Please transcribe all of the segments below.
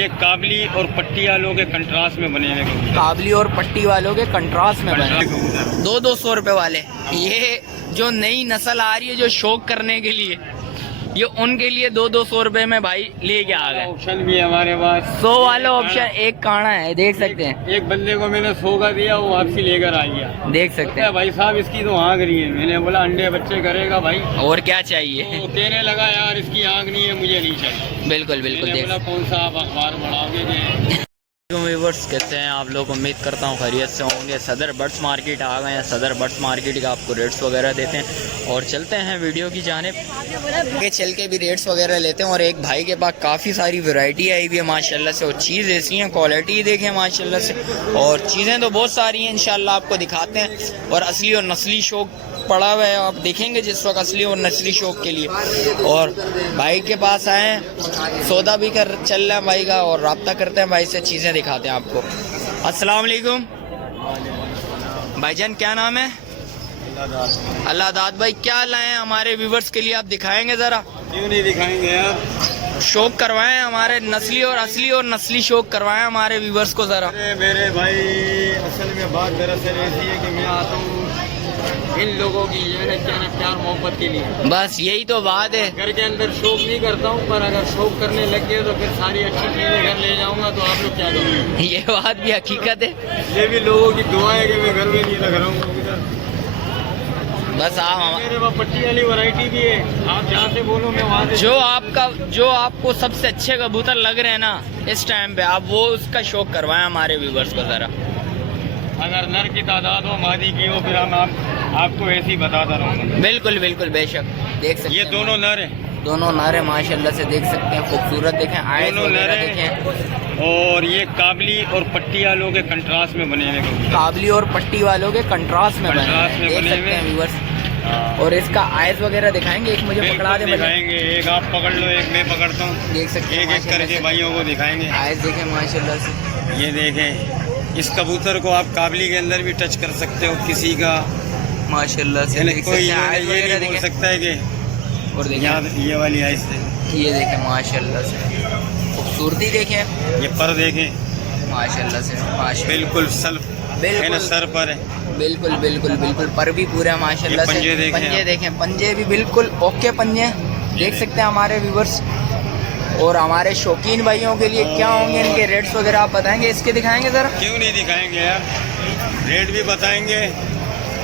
ये काबली और पट्टी वालों के कंट्रास्ट में बने हुए कबूतर। काबली और पट्टी वालों के कंट्रास्ट में बने कबूतर 200 रुपए वाले। ये जो नई नस्ल आ रही है जो शौक करने के लिए, ये उनके लिए 200 रुपए में भाई लेके आ गए। ऑप्शन भी है हमारे पास 100 वाला ऑप्शन एक काना है, देख सकते हैं। एक बंदे को मैंने 100 का दिया, वो वापसी लेकर आ गया। देख सकते हैं भाई साहब इसकी तो आँख नहीं है। मैंने बोला अंडे बच्चे करेगा भाई, और क्या चाहिए। तो कहने लगा यार इसकी आँख नहीं है, मुझे नहीं चाहिए। बिल्कुल बिल्कुल। मैंने बोला कौन सा आप अखबार बढ़ाओगे। व्यूअर्स कैसे हैं आप लोग, उम्मीद करता हूँ खैरियत से होंगे। सदर बर्ड्स मार्केट आ गए हैं। सदर बर्ड्स मार्केट का आपको रेट्स वगैरह देते हैं और चलते हैं वीडियो की जानिब। आगे चल के भी रेट्स वगैरह लेते हैं। और एक भाई के पास काफ़ी सारी वैरायटी आई हुई है माशाल्लाह से, और चीज़ ऐसी हैं, क्वालिटी देखें माशाल्लाह से, और चीज़ें तो बहुत सारी हैं इंशाल्लाह आपको दिखाते हैं। और असली और नस्ली शौक पड़ा हुआ है, आप देखेंगे जिस वक्त असली और नस्ली शौक के लिए। और भाई के पास आए हैं, सौदा भी कर चल रहा है भाई का, और रब्ता करते हैं भाई से, चीज़ें दिखाते हैं आपको। अस्सलाम वालेकुम भाईजान, क्या नाम है? अल्लाह दाद भाई, क्या लाए हैं हमारे व्यूवर्स के लिए, आप दिखाएंगे ज़रा? क्यों नहीं दिखाएंगे यार, शौक करवाएं हमारे, नस्ली और असली और नस्ली शौक करवाएं हमारे व्यूवर्स को ज़रा। मेरे भाई असल में बात दरअसल ऐसी है कि मैं आता हूँ इन लोगों की प्यार मोहब्बत के लिए, बस यही तो बात है। घर के अंदर शौक नहीं करता हूँ, पर अगर शौक करने लग गए तो फिर सारी अच्छी चीजें घर ले जाऊंगा, तो आप लोग क्या करोगे? ये बात भी हकीकत है। ये भी लोगों की दुआ है कि मैं घर में नहीं लग रहा हूँ। बस आप, मेरे पास पट्टी वाली वैरायटी भी है, आप जहाँ से बोलो मैं वहाँ से। जो आपको सबसे अच्छे कबूतर लग रहे हैं ना इस टाइम पे, आप वो उसका शौक करवाएं हमारे व्यूवर्स को ज़रा। अगर नर की तादाद हो, मादी की हो, फिर हम आपको ऐसे ही बताता रहूँगा। बिल्कुल बिल्कुल, बेशक। देख सकते ये हैं दोनों नर है, दोनों नर है माशाल्लाह से, देख सकते हैं, खूबसूरत देखें, आयत वगैरह देखें। और ये काबली और पट्टी वालों के कंट्रास्ट में बने हुए कबूतर। काबली और पट्टी वालों के कंट्रास्ट में बने हैं, देख सकते हैं व्यूअर्स। और इसका आयत वगैरह दिखाएंगे, एक मुझे पकड़ा दे। दिखाएंगे, एक आप पकड़ लो, एक मैं पकड़ता हूँ, देख सकते हैं एक एक करके भाइयों को दिखाएंगे। आयत देखें माशाल्लाह से, ये देखें, इस कबूतर को आप काबली के अंदर भी टच कर सकते हो किसी का माशाल्लाह से, देख कोई सकते हैं आयत ये वगैरह नहीं बोल देखें। सकता है कि और यहाँ देखें ये वाली आइस है, ये देखें माशाल्लाह से, खूबसूरती देखें, ये पर देखें माशाल्लाह से, माशाल्लाह बिल्कुल सल्फ है ना, सर पर है, बिल्कुल बिल्कुल बिल्कुल, पर भी पूरा माशाल्लाह से। पंजे देखें, पंजे देखें, पंजे भी बिल्कुल ओके पंजे, देख सकते हैं हमारे व्यूवर्स। और हमारे शौकीन भाइयों के लिए क्या होंगे इनके रेट्स वगैरह आप बताएंगे, इसके दिखाएंगे ज़रा? क्यों नहीं दिखाएंगे यार, रेट भी बताएंगे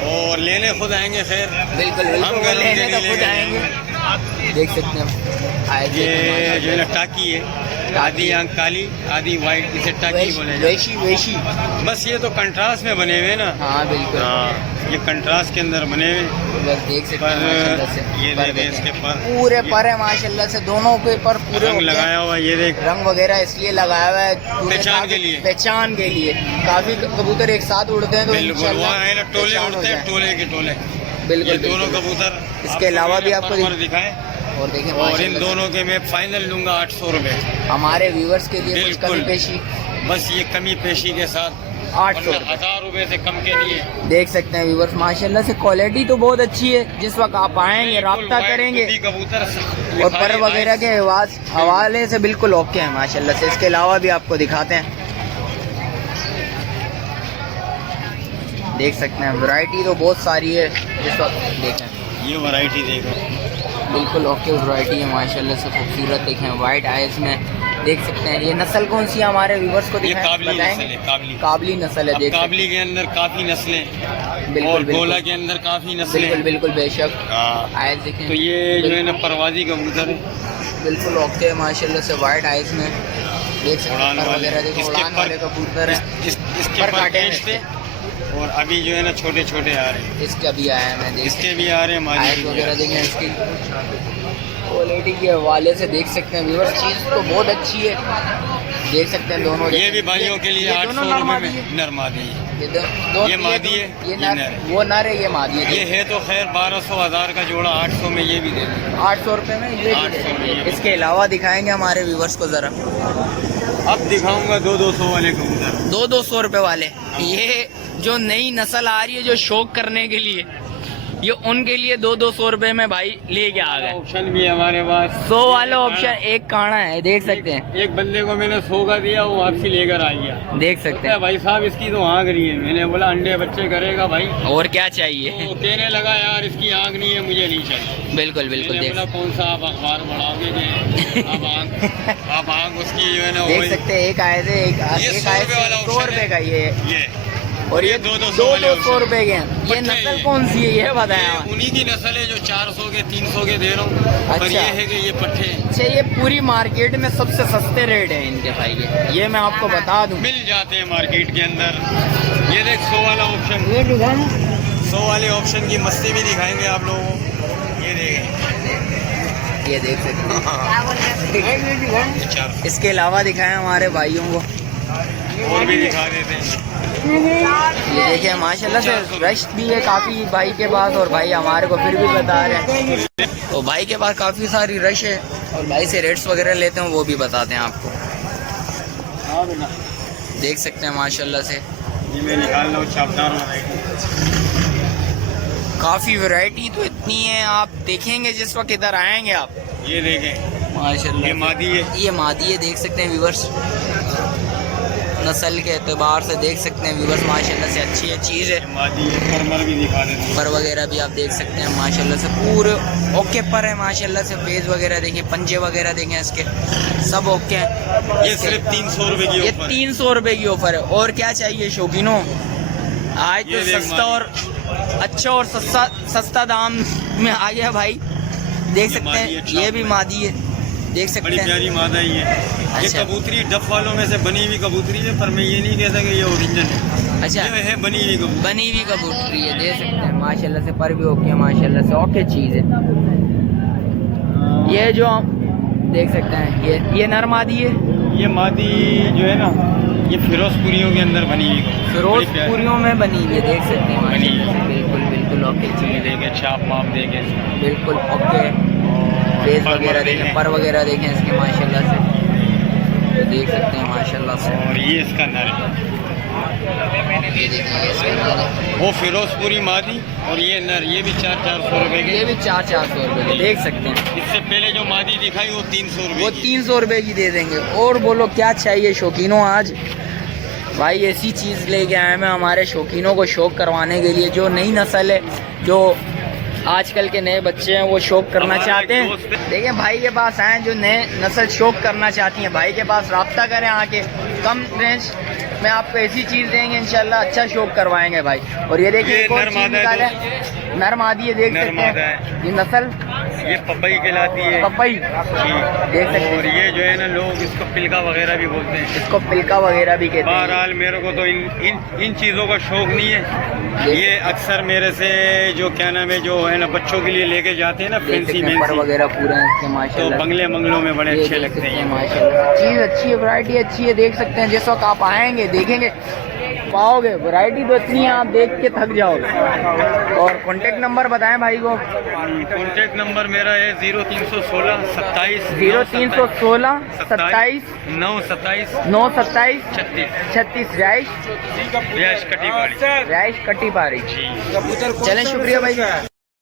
और लेने खुद आएंगे। खैर बिल्कुल बिल्कुल, लेने तो खुद आएंगे। देख सकते हैं ये जो है ना टाकी है, आधी आंख काली आधी वाइट, इसे टाकी बोले वैशी वैशी। बस ये तो कंट्रास्ट में बने हुए ना। हाँ बिल्कुल, हाँ, ये कंट्रास्ट के अंदर बने हुए। बस देख सकते हैं माशाल्लाह से, ये पर देखें, इसके पर पूरे पर है माशाल्लाह से, दोनों के पर पूरे रंग लगाया हुआ, ये देख, रंग वगैरह इसलिए लगाया हुआ है पहचान के लिए, पहचान के लिए। काफी कबूतर एक साथ उड़ते हैं तो बिल्कुल वहाँ है ना, टोले उड़ते हैं, टोले के टोले। बिल्कुल दोनों कबूतर इसके अलावा भी आपको दिखाएं। और देखें और इन दोनों के मैं फाइनल लूंगा 800 रुपए हमारे व्यूवर्स के लिए कुछ कमी पेशी, बस ये कमी पेशी के साथ 800 1000 रुपए से कम के लिए। देख सकते हैं व्यूवर्स माशाल्लाह से, क्वालिटी तो बहुत अच्छी है। जिस वक्त आप आएंगे रब्ता करेंगे कबूतर और पर वगैरह के हवाले से बिल्कुल ओके है माशाल्लाह से। इसके अलावा भी आपको दिखाते हैं, देख सकते हैं वैरायटी तो बहुत सारी है। जिस वक्त देखें ये वैरायटी देखो, बिल्कुल ओके वैरायटी है माशाल्लाह से, खूबसूरत देखें, वाइट आइज में देख सकते हैं। ये नस्ल कौन सी है हमारे व्यूवर्स को बताएंगे? काबली नस्ल है। देख काबली के अंदर काफी नस्लें, बिल्कुल गोला के अंदर काफी नस्लें, बिल्कुल बिल्कुल बेशक। आइज देखें, तो ये जो है ना परवाजी कबूतर है, बिल्कुल ओके माशाल्लाह से, वाइट आइज में देख सकते हैं, पर वगैरह देखें, उड़ान वाले कबूतर है, इसके पर काटे और अभी जो है ना छोटे छोटे आ रहे हैं, इसके अभी आया है, मैं इसके भी आ रहे हैं, आइज वगैरह देखें। इसकी क्वालिटी के हवाले से देख सकते हैं व्यूअर्स, चीज़ तो बहुत अच्छी है, देख सकते हैं दोनों। ये भी भाइयों के लिए 800 रुपए में नर मादी है, ये मादी है, ये नर है, वो नर है, ये मादी है। ये है तो खैर 1200 1000 का जोड़ा, 800 में ये भी दे देंगे, 800 रुपये में ये भी दे देंगे। इसके अलावा दिखाएंगे हमारे व्यूअर्स को ज़रा। अब दिखाऊंगा 200 वाले कबूतर, 200 रुपये वाले। ये जो नई नस्ल आ रही है जो शौक करने के लिए, ये उनके लिए 200 रुपए में भाई लेके आ गए। ऑप्शन भी है हमारे पास 100 वाला ऑप्शन एक काना है, देख सकते हैं। एक बंदे को मैंने 100 का दिया, वो वापसी लेकर आ गया। देख सकते हैं भाई साहब इसकी तो आँख नहीं है। मैंने बोला अंडे बच्चे करेगा भाई, और क्या चाहिए। तो कहने लगा यार इसकी आँख नहीं है, मुझे नहीं चाहिए। बिल्कुल बिल्कुल। मैंने बोला कौन सा आप अखबार बढ़ाओगे कि अब आँख उसकी जो है ना देख सकते हैं। एक आए थे, एक आए 100 रुपए का ये, और ये 200 रुपए के हैं। ये नस्ल कौन सी है ये बताएं। उन्हीं की नस्ल है जो 400 के 300 के दे रहा हूँ। पर ये है कि ये पट्टे। अच्छा, ये पूरी मार्केट में सबसे सस्ते रेट है इनके भाई के, ये मैं आपको बता दूं। मिल जाते हैं मार्केट के अंदर। ये देख 100 वाला ऑप्शन, 100 वाले ऑप्शन की मस्ती भी दिखाएंगे आप लोगों को। ये देखें, ये देख सकते हैं। इसके अलावा दिखाएं हमारे भाइयों को, और भी दिखा देते हैं। ये देखिए माशाल्लाह से रश भी है काफ़ी भाई के पास, और भाई हमारे को फिर भी बता रहे हैं। तो भाई के पास काफ़ी सारी रश है, और भाई से रेट्स वगैरह लेते हैं, वो भी बताते हैं आपको। देख सकते हैं माशाल्लाह से ये मैं निकाल रहा हूँ छापदार काफ़ी वैरायटी तो इतनी है, आप देखेंगे जिस वक्त इधर आएंगे आप। ये देखें माशाल्लाह ये मादी है, ये मादी है। देख सकते हैं व्यूवर्स, नस्ल के एतबार से देख सकते हैं व्यूवर्स, माशाल्लाह से अच्छी है चीज़ है। मादी है, परमर भी दिखा देते हैं। पर वगैरह भी आप देख सकते हैं माशाल्लाह से पूरे ओके पर है माशाल्लाह से। फेस वगैरह देखिए, पंजे वगैरह देखें इसके, सब ओके हैं। ये सिर्फ 300 रुपए की ये ऑफर है। 300 रुपए की ऑफर है। और क्या चाहिए शौकीनों, आज तो सस्ता और अच्छा और सस्ता दाम में आ गया भाई। देख सकते हैं ये भी मादी है, देख सकते बड़ी हैं। प्यारी मादा ही है। ये अच्छा। कबूतरी डफ वालों में से बनी हुई कबूतरी है, पर मैं ये नहीं कहता कि ये ओरिजिनल है। अच्छा, ये है बनी हुई कबूतरी। बनी हुई कबूतरी है, देख सकते हैं माशाल्लाह से। पर भी ओके है माशाल्लाह से, ओके चीज़ है। ये जो हम देख सकते हैं, ये नर मादी है। ये मादी जो है ना, ये फिरोजपुरियों के अंदर बनी हुई है। फिरोजपुरियों में बनी हुई है, देख सकते हैं बनी हुई माशाल्लाह से। बिल्कुल बिल्कुल ओके चीज़ ये देखे छाप माप देखे, बिल्कुल ओके। फेस पर वगैरह देखें, पर वगैरह देखें इसके माशाल्लाह से, तो देख सकते हैं माशाल्लाह से। और ये इसका नर है, ये देखिए इसके नर है। वो फिरोजपुरी मादी, और ये नर, ये भी 400 रुपए के। ये भी 400 रुपए के, देख सकते हैं। इससे पहले जो मादी दिखाई वो 300 रुपए वो की। 300 रुपए की दे देंगे। और बोलो क्या चाहिए शौकीनों, आज भाई ऐसी चीज़ लेके आए मैं हमारे शौकीनों को शौक करवाने के लिए। जो नई नस्ल है, जो आजकल के नए बच्चे हैं, वो शौक करना चाहते हैं। देखिए भाई के पास आए जो नए नस्ल शौक करना चाहती हैं, भाई के पास रब्ता करें आके। कम रेंज में आपको ऐसी चीज़ देंगे इंशाल्लाह, अच्छा शौक करवाएंगे भाई। और ये देखिए एक और चीज़ निकाले, नर मादी है, देख सकते हैं। ये नस्ल ये पपई कहलाती है, पपई देख सकते और हैं। ये जो है ना, लोग इसको पिलका वगैरह भी बोलते हैं। इसको पिलका वगैरह भी कहते हैं। बहरहाल मेरे को तो इन चीज़ों का शौक नहीं है। ये अक्सर मेरे से जो क्या नाम है, जो है ना बच्चों के लिए लेके जाते हैं ना, फैंसी पर वगैरह पूरे हैं इसके तो माशाल्लाह। बंगलों में बड़े अच्छे लगते हैं। माशाल्लाह चीज़ अच्छी है, वैरायटी अच्छी है, देख सकते हैं। जिस वक्त आप आएंगे देखेंगे पाओगे, वैरायटी तो इतनी है आप देख के थक जाओगे। और कॉन्टेक्ट नंबर बताएं भाई को। कॉन्टेक्ट नंबर मेरा है 0316 27 0316 27 927 927 36 36 रियाश कटी पारी। चलें, शुक्रिया भाई।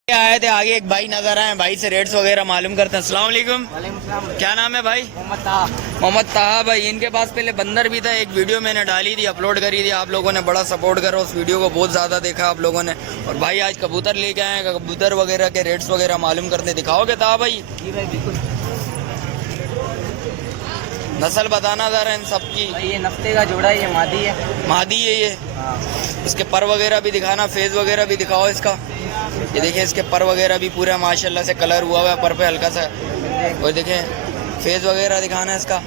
आए थे आगे एक भाई नजर आए, भाई से रेट्स वगैरह मालूम करते हैं। अस्सलाम वालेकुम, क्या नाम है भाई? मोहम्मद ताहा भाई। इनके पास पहले बंदर भी था, एक वीडियो मैंने डाली थी, अपलोड करी थी, आप लोगों ने बड़ा सपोर्ट करा, उस वीडियो को बहुत ज़्यादा देखा आप लोगों ने। और भाई आज कबूतर लेके आए हैं, कबूतर वगैरह के रेट्स वगैरह मालूम करते, दिखाओगे ताहा भाई? नस्ल बताना ज़रा इन सब की। ये नफ्ते का जोड़ा है, ये मादी है। मादी है ये। इसके पर वगैरह भी दिखाना, फेस वगैरह भी दिखाओ इसका। ये देखें इसके पर वगैरह भी पूरा माशाल्लाह से कलर हुआ हुआ है पर पे हल्का सा। और देखें फेस वगैरह दिखाना इसका।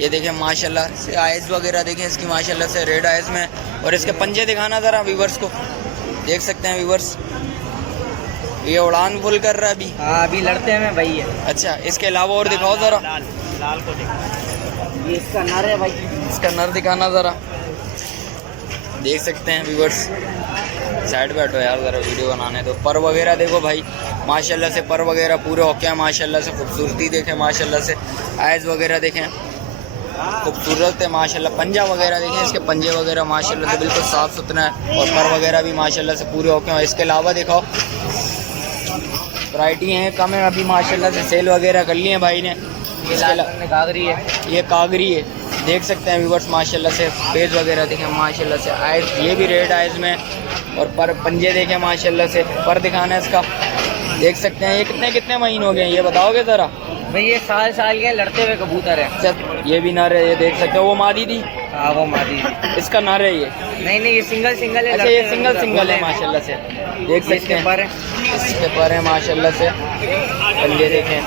ये देखें माशाल्लाह से आइज़ वगैरह देखें इसकी माशाल्लाह से रेड आइज़ में। और इसके पंजे दिखाना ज़रा व्यूवर्स को, देख सकते हैं व्यूवर्स। ये उड़ान फुल कर रहा है अभी। हाँ, अभी लड़ते हैं भाई है। अच्छा, इसके अलावा और दिखाओ ज़रा। लाल को दिखाओ, ये इसका नर है भाई। इसका नर दिखाना ज़रा, देख सकते हैं व्यूवर्स। साइड पे हटो यार ज़रा, वीडियो बनाने दो। पर वगैरह देखो भाई माशाल्लाह से, पर वगैरह पूरे ओके हैं माशाल्लाह से। खूबसूरती देखें माशाल्लाह से, आइज़ वगैरह देखें खूबसूरत है माशाल्लाह। पंजा वगैरह देखें इसके, पंजे वगैरह माशाल्लाह से बिल्कुल साफ़ सुथरा है। और पर वगैरह भी माशाल्लाह से पूरे ओके हैं। इसके अलावा दिखाओ वैरायटी हैं कम है अभी माशाल्लाह से, सेल वगैरह कर लिए हैं भाई ने। ये लाल रंग में कागरी है, ये कागरी है, देख सकते हैं व्यूवर्स माशाल्लाह से। पेज वगैरह देखें माशाल्लाह से, आइज ये भी रेड आइज में, और पर पंजे देखें माशाल्लाह से। पर दिखाना है इसका, देख सकते हैं। ये कितने कितने महीनों के हैं ये बताओगे ज़रा भाई? ये साल साल के लड़ते हुए कबूतर है। अच्छा, ये भी नर है, ये देख सकते हो। वो मादी थी? हाँ वो मादी, इसका नर है ये? नहीं ये सिंगल सिंगल है। अच्छा ये सिंगल सिंगल है माशाल्लाह से, देख सकते हैं। पर है, इसके पर है माशाल्लाह से। पंजे देखें,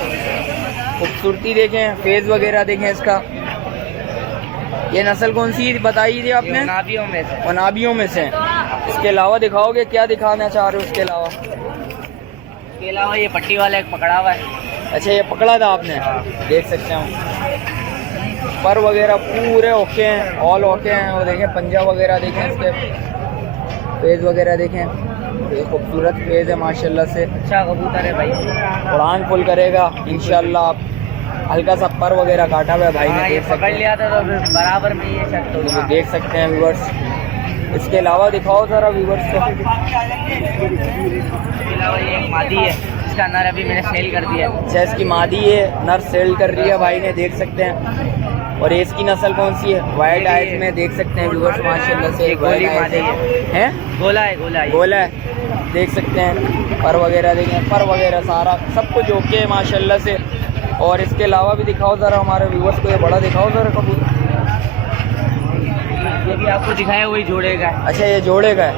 खूबसूरती देखें, फेज वगैरह देखें इसका। ये नस्ल कौन सी बताई थी आपने? नाभियों में से। वनाबियों में से। इसके अलावा दिखाओगे, क्या दिखाना चाह रहे हो इसके अलावा? इसके अलावा ये पट्टी वाला एक पकड़ा हुआ है। अच्छा ये पकड़ा था आपने, देख सकते हैं। पर वगैरह पूरे ओके हैं, ऑल ओके हैं। और देखें पंजा वगैरह देखें, इसके फेज वगैरह देखें, ये खूबसूरत फेज है माशाल्लाह से। अच्छा कबूतर है भाई, उड़ान फुल करेगा इंशाल्लाह। आप हल्का सा पर वगैरह काटा हुआ है भाई ने, ये देख पकड़ सकते हैं। लिया था तो फिर बराबर में ये शर्ट तो होगा। देख सकते हैं व्यूवर्स। इसके अलावा दिखाओ ज़रा व्यूवर्स को। इसके अलावा ये एक मादी है, इसका नर अभी मैंने सेल कर दिया है। अच्छा इसकी मादी है, नर सेल कर रही है भाई ने, देख सकते हैं। और ये इसकी नस्ल कौन सी है? वाइट आइज में, देख सकते हैं व्यूवर्स माशाल्लाह से। गोली मादी है, गोला है, गोला है। गोला है, देख सकते हैं। पर वगैरह देखें, पर वगैरह सारा सब कुछ ओके है माशाल्लाह से। और इसके अलावा भी दिखाओ ज़रा हमारे व्यूवर्स को, ये बड़ा दिखाओ ज़रा कबूतर। ये भी आपको दिखाया वही जोड़े का है। अच्छा ये जोड़े का है,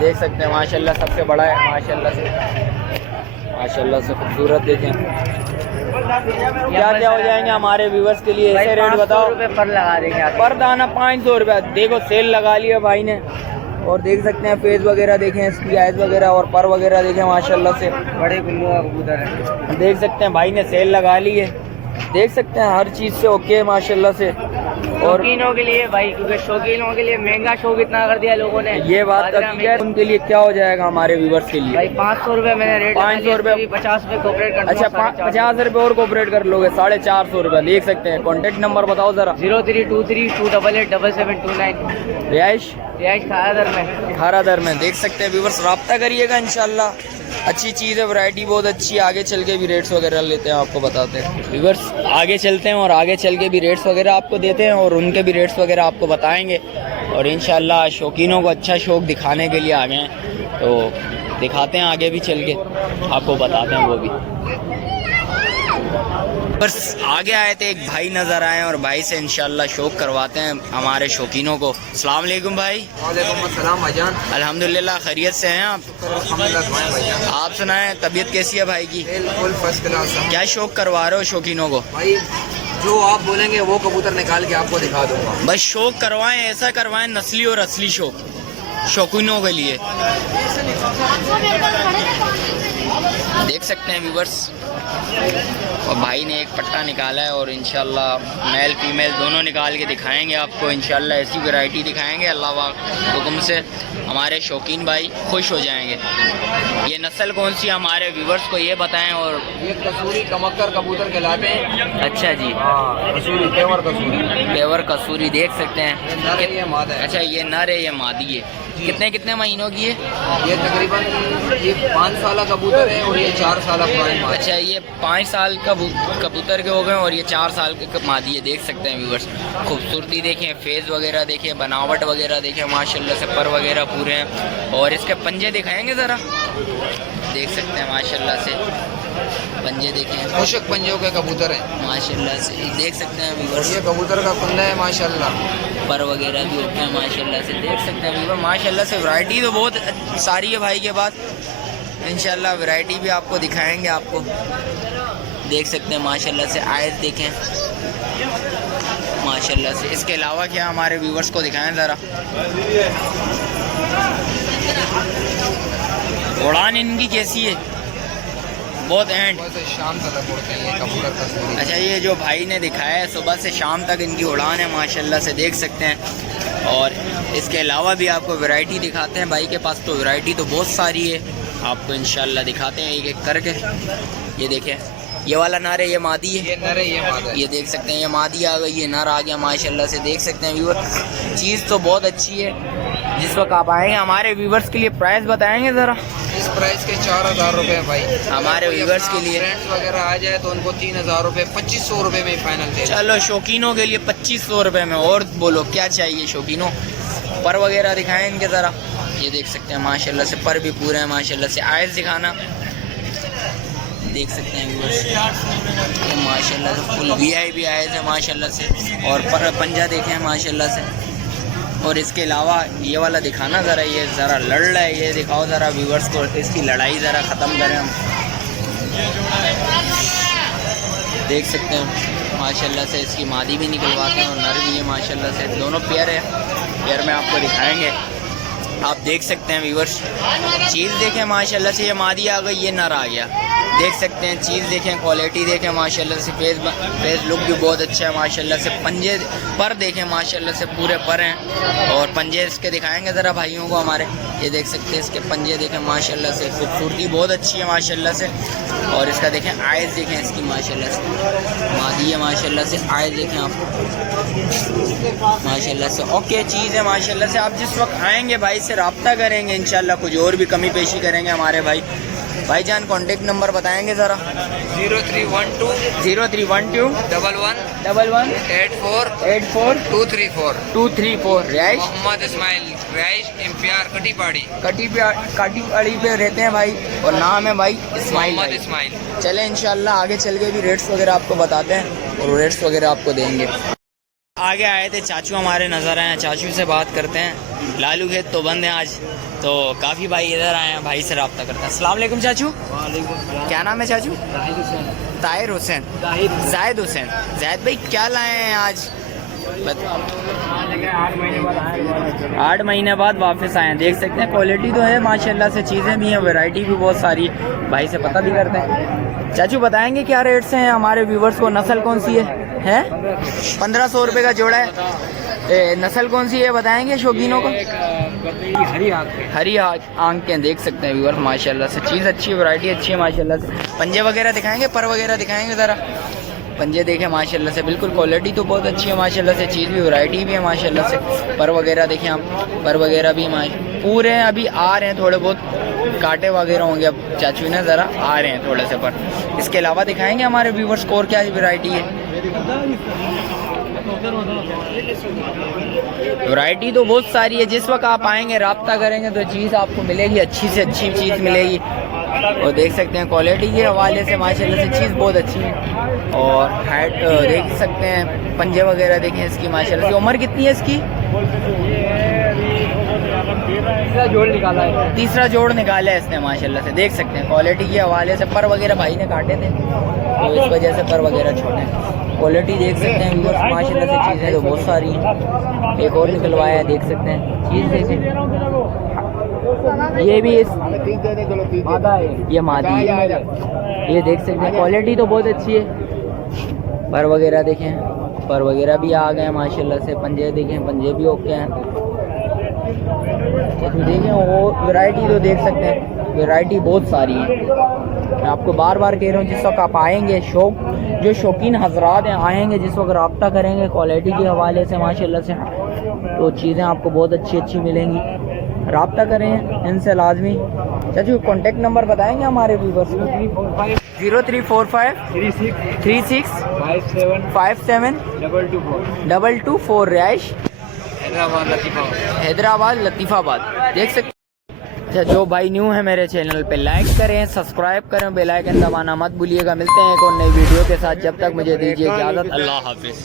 देख सकते हैं माशाल्लाह, सबसे बड़ा है माशाल्लाह से। माशाल्लाह से खूबसूरत देखें। क्या क्या हो जाएंगे हमारे व्यूवर्स के लिए, ऐसे रेट बताओ। ₹500 पर लगा देंगे आप। पर दाना 500 रुपया। देखो सेल लगा लिया भाई ने। और देख सकते हैं फेज वगैरह देखें, इसकी आइज वगैरह और पर वगैरह देखें माशाल्लाह से। बड़े गुल्लू का कबूतर है, देख सकते हैं भाई ने सेल लगा ली है, देख सकते हैं हर चीज़ से ओके है माशाल्लाह से। और शौकीनों के लिए भाई, क्योंकि शौकीनों के लिए महंगा शौक इतना कर दिया लोगों ने। ये बात है, उनके लिए क्या हो जाएगा हमारे व्यूवर्स के लिए? भाई 500 रुपये मैंने रेट, 500 रुपये, 50 रुपये कोऑपरेट कर। अच्छा 50 रुपये और कोऑपरेट कर लोगे, 450 रुपये। देख सकते हैं। कॉन्टेक्ट नंबर बताओ ज़रा। 0323288729। रिहाइश खारा दर में, देख सकते हैं व्यूवर्स, रब्ता करिएगा इंशाल्लाह। अच्छी चीज़ है, वैरायटी बहुत अच्छी है। आगे चल के भी रेट्स वगैरह लेते हैं, आपको बताते हैं व्यूवर्स। आगे चलते हैं और आगे चल के भी रेट्स वगैरह आपको देते हैं और उनके भी रेट्स वगैरह आपको बताएंगे। और इंशाल्लाह शौकीनों को अच्छा शौक दिखाने के लिए आ गए हैं, तो दिखाते हैं आगे भी चल के, आपको बताते हैं वो भी। बस आगे आए थे, एक भाई नज़र आए और भाई से इंशाल्लाह शौक करवाते हैं हमारे शौकीनों को। अस्सलाम वालेकुम भाई। वालेकुम अस्सलाम भाईजान। अल्हम्दुलिल्लाह, खैरियत से हैं आप? आप सुनाएं, तबीयत कैसी है भाई की? बिल्कुल फर्स्ट क्लास। क्या शौक करवा रहे हो शौकीनों को? भाई जो आप बोलेंगे वो कबूतर निकाल के आपको दिखा दूंगा। बस शौक करवाएं, ऐसा करवाएं नस्ली और असली शौक शौकीनों के लिए। देख सकते हैं व्यूवर्स, और भाई ने एक पट्टा निकाला है और इंशाल्लाह मेल फीमेल दोनों निकाल के दिखाएंगे आपको। इंशाल्लाह ऐसी वैरायटी दिखाएंगे, अल्लाह पाक हुक्म से हमारे शौकीन भाई खुश हो जाएंगे। ये नस्ल कौन सी हमारे व्यूवर्स को ये बताएं। और ये कसूरी कमक्कर कबूतर कहलाते हैं। अच्छा जी, कसूरी, पेवर कसूरी। पेवर कसूरी, देख सकते हैं। ये मादा है। अच्छा ये नर है, ये मादी है। कितने कितने महीनों की है? ये तकरीबन ये 5 साल कबूतर है और ये 4 साल पुरानी मादा। अच्छा ये 5 साल कबूतर के हो गए और ये 4 साल के मादी है। देख सकते हैं व्यूवर्स, खूबसूरती देखें, फेज वगैरह देखें, बनावट वगैरह देखें माशाल्लाह से। पर वगैरह पूरे हैं और इसके पंजे दिखाएंगे ज़रा, देख सकते हैं माशाल्लाह से। पंजे देखें, मुशक पंजों के कबूतर हैं माशाल्लाह से, देख सकते हैं व्यूवर्स। ये कबूतर का कुल्ला है माशाल्लाह। पर वगैरह भी होते हैं माशाल्लाह से, देख सकते हैं व्यूवर माशाल्लाह से। वैरायटी तो बहुत सारी है भाई के पास, इंशाल्लाह वैरायटी भी आपको दिखाएंगे आपको। देख सकते हैं माशाल्लाह से, आयत देखें माशाल्लाह से। इसके अलावा क्या हमारे व्यूवर्स को दिखाएं ज़रा। उड़ान इनकी कैसी है? बहुत एंड शाम तक उड़ते हैं ये कबूतर कसूरी। अच्छा ये जो भाई ने दिखाया है सुबह से शाम तक इनकी उड़ान है माशाल्लाह से, देख सकते हैं। और इसके अलावा भी आपको वैरायटी दिखाते हैं भाई के पास, तो वैरायटी तो बहुत सारी है, आपको इंशाल्लाह दिखाते हैं एक एक करके। ये देखें, ये वाला नर है, ये मादी है। ये नर है, ये मादा है। ये देख सकते हैं, ये मादी आ गई, ये नर आ गया माशाल्लाह से, देख सकते हैं व्यूवर। चीज़ तो बहुत अच्छी है। जिस वक्त आप आएंगे हमारे व्यूवर्स के लिए प्राइस बताएंगे ज़रा। इस प्राइस के 4,000 रुपए है भाई। हमारे व्यूअर्स के लिए फ्रेंड्स वगैरह आ जाए तो उनको 3,000 रुपए 2,500 रुपए में फाइनल दे। चलो शौकीनों के लिए 2,500 रुपए में। और बोलो क्या चाहिए शौकीनों। पर वगैरह दिखाएं इनके ज़रा। ये देख सकते हैं माशाल्लाह से पर भी पूरे हैं माशाल्लाह से। आयत दिखाना, देख सकते हैं व्यूअर्स, ये माशाल्लाह से फुल VIP आयत है माशाल्लाह से। और पर पंजा देखें माशाल्लाह से। और इसके अलावा ये वाला दिखाना ज़रा, ये ज़रा लड़ रहा है, ये दिखाओ ज़रा व्यूअर्स को, इसकी लड़ाई ज़रा ख़त्म करें हम। देख सकते हैं माशाल्लाह से इसकी मादी भी निकलवाते हैं और नर भी है माशाल्लाह से। दोनों पेयर है, पेयर में आपको दिखाएंगे। आप देख सकते हैं व्यूअर्स, चीज़ देखें माशाल्लाह से। ये मादी आ गई, ये नर आ गया। देख सकते हैं चीज़ देखें, क्वालिटी देखें माशाल्लाह से। फेस लुक भी बहुत अच्छा है माशाल्लाह से। पंजे पर देखें माशाल्लाह से, पूरे पर हैं। और पंजे इसके दिखाएंगे ज़रा भाइयों को हमारे। ये देख सकते हैं इसके पंजे देखें माशाल्लाह से। खूबसूरती बहुत अच्छी है माशाल्लाह से। और इसका देखें आयज़ देखें इसकी माशाल्लाह से। मादी है माशाल्लाह से। आयज़ देखें आप माशाल्लाह से। ओके चीज़ है माशाल्लाह से। आप जिस वक्त आएँगे भाई से रब्ता करेंगे इंशाल्लाह, कुछ और भी कमी पेशी करेंगे हमारे भाईजान। कॉन्टेक्ट नंबर बताएंगे ज़रा। 0312 0312 11 84 234 रिहाइश मोहम्मद इस्माइल, रिहाइश एम्पियर काटी पड़ी पे रहते हैं भाई। और नाम है भाई इस्माइल मोहम्मद भाई। इस्माइल। चले इंशाल्लाह आगे चल के भी रेट्स वगैरह आपको बताते हैं और रेट्स वगैरह आपको देंगे। आगे आए थे चाचू हमारे नज़र आए हैं, चाचू से बात करते हैं। लालू खेत तो बंद है आज, तो काफ़ी भाई इधर आए हैं, भाई से रब्ता करते हैं। अस्सलाम वालेकुम चाचू। क्या नाम है चाचू? ताहिर हुसैन, जाहिद हुसैन। जाहिद भाई क्या लाए हैं आज? 8 महीने बाद वापस आए हैं। देख सकते हैं क्वालिटी तो है माशाल्लाह से, चीज़ें भी हैं, वैरायटी भी बहुत सारी है। भाई से पता भी करते हैं। चाचू बताएंगे क्या रेट्स हैं हमारे व्यूवर्स को? नस्ल कौन सी है? 1,500 रुपये का जोड़ा है। नस्ल कौन सी है बताएंगे शौकीनों को? हरी आंख के देख सकते हैं व्यूअर्स माशाल्लाह से। चीज़ अच्छी है, वैरायटी अच्छी है माशाल्लाह से। पंजे वगैरह दिखाएंगे, पर वगैरह दिखाएंगे ज़रा। पंजे देखें माशाल्लाह से, बिल्कुल क्वालिटी तो बहुत अच्छी है माशाल्लाह से। चीज़ भी वैरायटी भी है माशाल्लाह से। पर वगैरह देखें आप, पर वगैरह भी पूरे हैं, अभी आ रहे हैं थोड़े बहुत कांटे वगैरह होंगे। अब चाचू ने ज़रा आ रहे हैं थोड़े से पर। इसके अलावा दिखाएंगे हमारे व्यूवर्स को और क्या वैरायटी है। वैरायटी तो बहुत सारी है, जिस वक्त आप आएंगे रब्ता करेंगे तो चीज़ आपको मिलेगी, अच्छी से अच्छी चीज़ मिलेगी। और देख सकते हैं क्वालिटी के हवाले से माशाल्लाह से चीज़ बहुत अच्छी है। और हाइट देख सकते हैं, पंजे वगैरह देखें इसकी माशाल्लाह से। उम्र कितनी है इसकी? तीसरा जोड़ निकाला है इसने माशाल्लाह से। देख सकते हैं क्वालिटी के हवाले से। पर वगैरह भाई ने काटे थे तो इस वजह से पर वगैरह छोटे हैं। क्वालिटी देख सकते हैं व्यूअर्स माशाल्लाह से। चीज़ें तो बहुत सारी हैं। एक और निकलवाया है, देख सकते हैं। चीज़ देखें, ये भी ये मादी है। ये देख सकते हैं क्वालिटी तो बहुत अच्छी है। पर वगैरह देखें, पर वगैरह भी आ गए हैं माशाल्लाह से। पंजे देखें, पंजे भी ओके हैं। तो देखें वो वैरायटी तो देख सकते हैं, वैरायटी बहुत सारी है। मैं आपको बार बार कह रहा हूँ, जिस वक्त आप आएंगे, जो शौकीन हजरात हैं आएंगे, जिस वक्त रब्ता करेंगे क्वालिटी के हवाले से माशाल्लाह से, तो चीज़ें आपको बहुत अच्छी मिलेंगी। रब्ता करें इनसे लाजमी। चाचू कॉन्टेक्ट नंबर बताएंगे हमारे व्यूवर्स को? 0345 36 57 224 रिहाइश हैदराबाद लतीफ़ाबाद। देख सकते। अच्छा, जो भाई न्यू है मेरे चैनल पे लाइक करें, सब्सक्राइब करें, बेल आइकन दबाना मत भूलिएगा। मिलते हैं एक और नई वीडियो के साथ, जब तक मुझे दीजिए इजाज़त। अल्लाह हाफिज़।